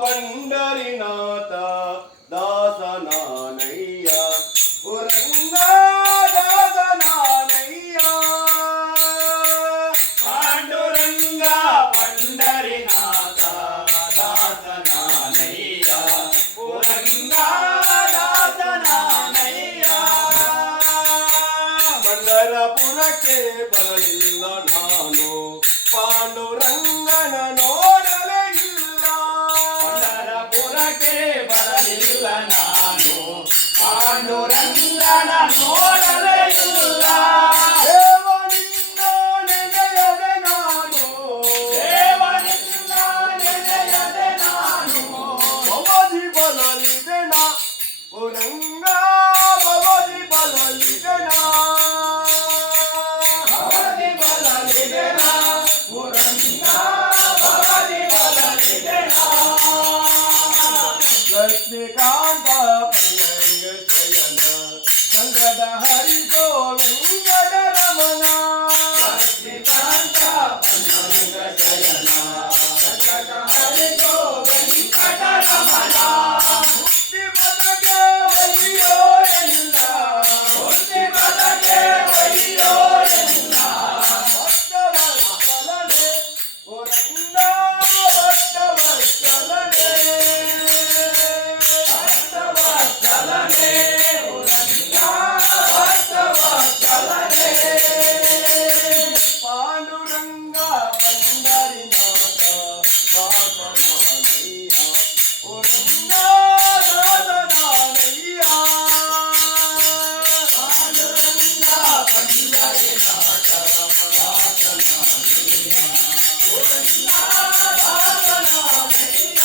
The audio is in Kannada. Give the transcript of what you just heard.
पंढरीनाथ दासनानय्या पुरंग दासनानय्या पांडुरंग पंढरीनाथ दासनानय्या पुरंग दासनानय्या पंढरपुरಕ್ಕೆ ಬರಲಿಲ್ಲ ನಾನು ಪಾಂಡುರಂಗನ ನೋಡಲೇ ಇಲ್ಲ पंढरपुरಕ್ಕೆ ಬರಲಿಲ್ಲ ನಾನು ಪಾಂಡುರಂಗನ ನೋಡಲೇ ಇಲ್ಲ ದೇವನಿಂದ ನೆನೆಯದೆ ನಾನು ದೇವನಿಂದ ನೆನೆಯದೆ ನಾನು ಭವದಿ ಬಲಲಿದೆನ ಪುರಂಗ ಭವದಿ ಬಲಲಿದೆನ ಭವತಿ ಬಲಲಿದೆನ ಪುರಂಗ ಭವತಿ ಬಲಲಿದೆನ ಲಕ್ಷ್ಮೀಕಾಂತ ಪನ್ನಂಗ ಶಯನ ಸಂಗದ ಹರಿಗೋ ವೆಂಕಟ ರಮಣ ಲಕ್ಷ್ಮೀಕಾಂತ ಪನ್ನಂಗ ಶಯನ ಸಂಕಟ ಹರಿಗೋ ವೆಂಕಟ ರಮಣ ಮುಕ್ತಿ ಪದಕ್ಕೆ ಒಲಿಯೋ ಎಲ್ಲ ಮುಕ್ತಿ ಪದಕ್ಕೆ ಒಲಿಯೋ ಎಲ್ಲ ಭಕ್ತವತ್ಸಲನೆ ಪುರಂಗ ಭಕ್ತವತ್ಸಲನೆ ಭಕ್ತವತ್ಸಲನೆ ಪುರಂಗ ಭಕ್ತವತ್ಸಲನೆ ಪಾಂಡುರಂಗ ಪಂಡರಿನಾಥ ದಾಸನಾನಯ್ಯ ಪುರಂಗ ದಾಸನಾನಯ್ಯ ಪಾಂಡುರಂಗ ಪಂಢರೀನಾಥ ದಾಸನಾನಯ್ಯ ಪುರಂಗ ದಾಸನಾನಯ್ಯ